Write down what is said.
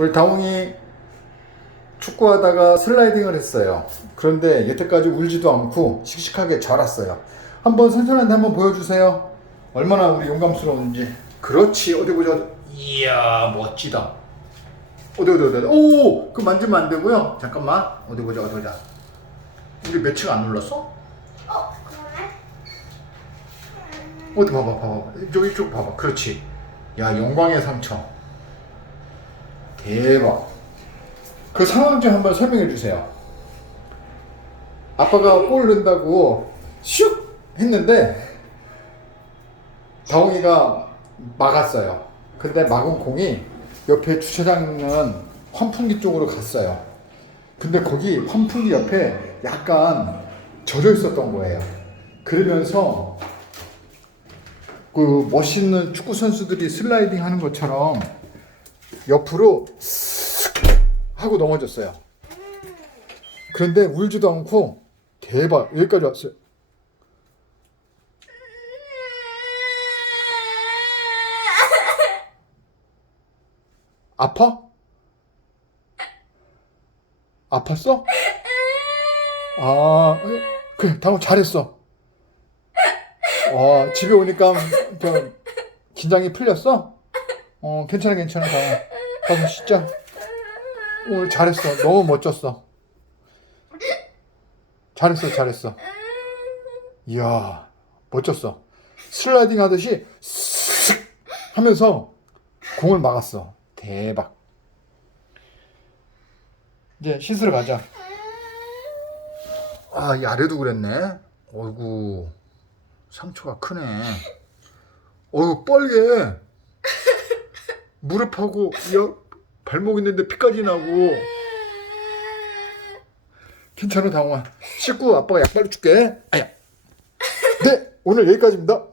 우리 다홍이 축구하다가 슬라이딩을 했어요. 그런데 여태까지 울지도 않고 씩씩하게 자랐어요. 한번 선생님한테 한번 보여주세요. 얼마나 우리 용감스러운지. 그렇지. 어디 보자. 이야 멋지다. 어디 어디 어디. 오, 그 만지면 안 되고요. 잠깐만. 어디 보자 어디 보자. 우리 며칠 안 눌렀어? 어, 그러네. 어디 봐봐 봐봐. 이쪽 이쪽 봐봐. 그렇지. 야 영광의 상처. 대박. 그 상황 좀 한번 설명해 주세요. 아빠가 골 넣는다고 슉 했는데 다홍이가 막았어요. 근데 막은 공이 옆에 주차장 있는 환풍기 쪽으로 갔어요. 근데 거기 환풍기 옆에 약간 젖어 있었던 거예요. 그러면서 그 멋있는 축구 선수들이 슬라이딩 하는 것처럼 옆으로 쓱 하고 넘어졌어요. 그런데 울지도 않고 대박 여기까지 왔어요. 아파? 아팠어? 아 그래 당호 잘했어. 와 집에 오니까 저 긴장이 풀렸어? 어 괜찮아 괜찮아 당호. 당호 진짜 오늘 잘했어. 너무 멋졌어. 잘했어 잘했어. 이야 멋졌어. 슬라이딩 하듯이 쓱 하면서 공을 막았어. 대박. 이제 씻으러 가자. 아, 이 아래도 그랬네. 어이구, 상처가 크네. 어이구, 뻘게. 무릎하고 옆 발목 있는데 피까지 나고. 괜찮아, 당황아. 씻고 아빠가 약 발라줄게. 아야. 네, 오늘 여기까지입니다.